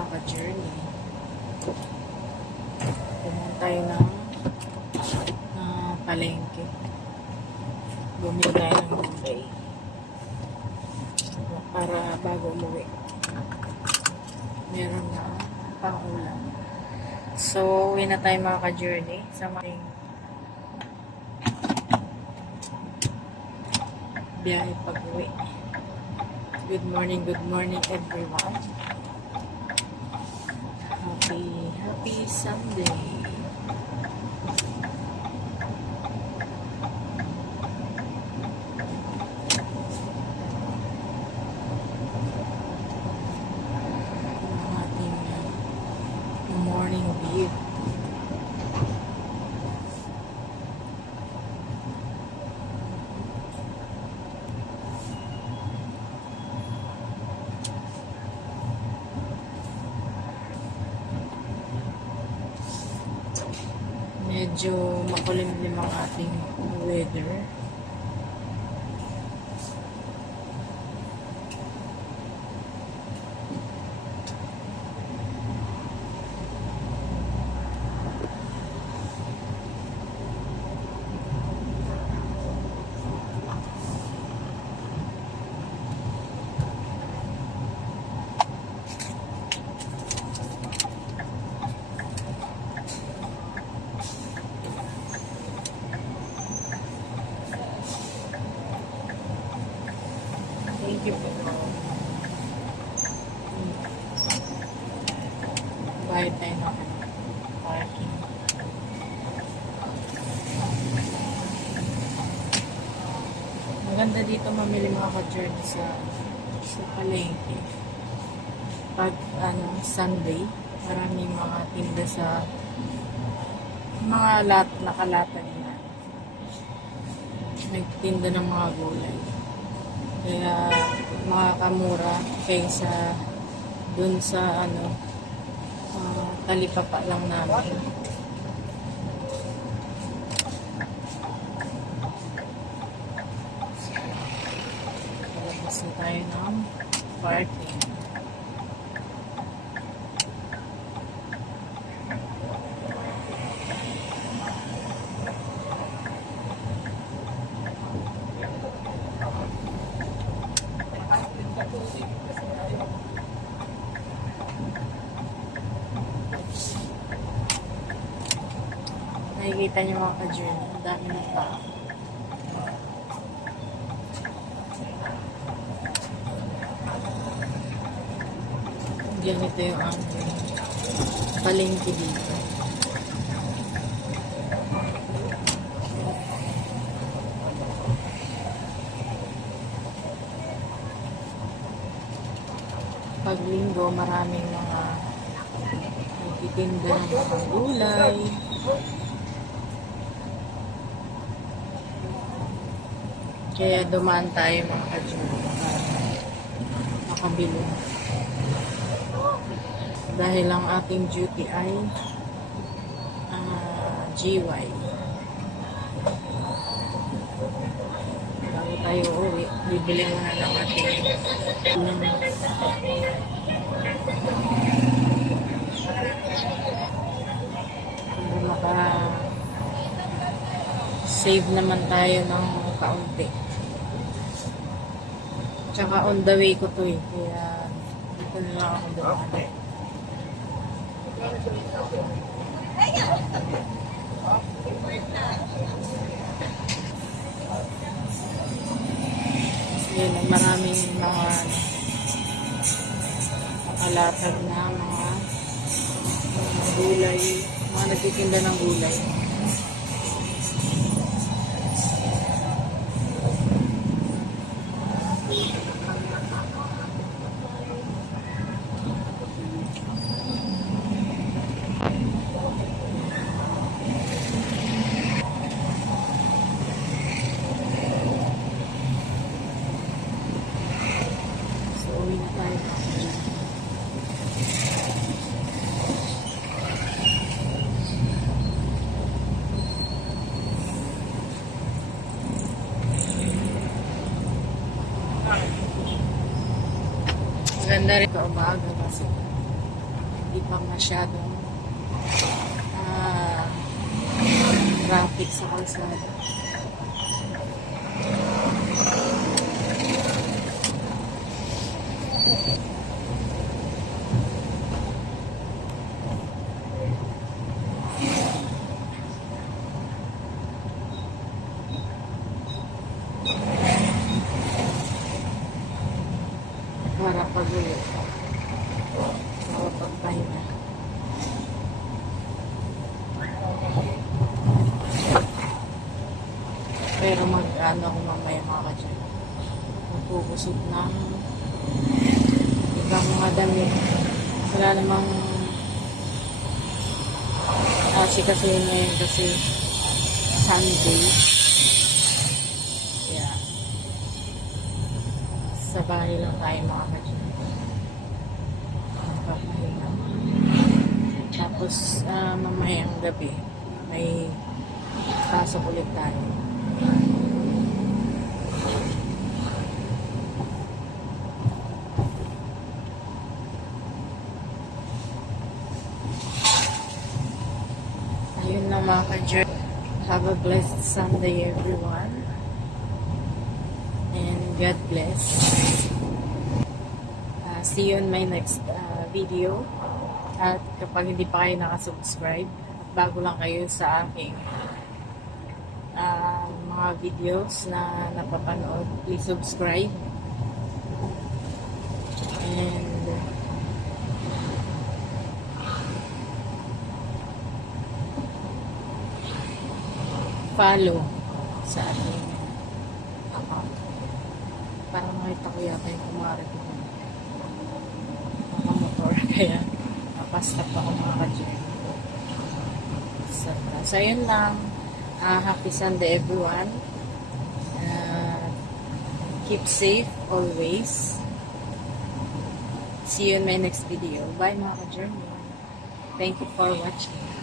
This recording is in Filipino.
mga ka-journey. Pumunta tayo ng palengke. Bumili tayo ng gulay para bago umuwi. Meron na pang-ulam. So, uwi na tayo mga ka-journey sa maring biyahe pag-uwi. Good morning everyone. Happy Sunday. Ang ating morning view. Medyo makulimlim ang ating weather. Thank you po. Bayad tayo na parking. Maganda dito mamili mga ka-journey sa palengke. Pag Sunday, maraming mga tinda sa mga nakalata nila. Nagtinda ng mga gulay. Kaya makakamura kaysa dun sa talipapa lang namin. Palabas na tayo ng parking. Nakikita niyo mga ka-journey, ang dami ng tao. Ganito yung palengke dito. Pag linggo, maraming mga nagtitinda ng mga gulay. Kaya dumaan tayo mga ka-journey para makabili. Dahil ang ating duty ay GY. Bago tayo uwi, bibili muna ng ating save naman tayo ng kaunti. Tsaka on the way ko to kaya dito na lang ako dumaan. Kasi maraming mga nakalatag na mga gulay, mga nagtitinda ng gulay. Maganda rin ito umaga kasi Hindi pa masyadong traffic sa kalsada. Para pag-uwi. Para pagpahinga. Pero mag-ano ako mamaya mga ka-dyan. Magpupusog ng ibang mga damit. Wala namang kasi ngayon kasi Sunday. Kaya sa bahay lang tayo mga ka-dyan. Magpapahinga. Tapos mamayang gabi may pasok ulit tayo. Ayun lang mga ka-dyan. Have a blessed Sunday everyone. And God bless. See you in my next video. At kapag hindi pa kayo nakasubscribe, bago lang kayo sa aking mga videos na napapanood, please subscribe. And follow sa ating account. Parang makita ko yata yung kumari ko mga motor. Kaya napastop ako mga ka-dyan. So yun lang. Happy Sunday everyone. Keep safe always. See you in my next video. Bye mga ka-dyan. Thank you for watching.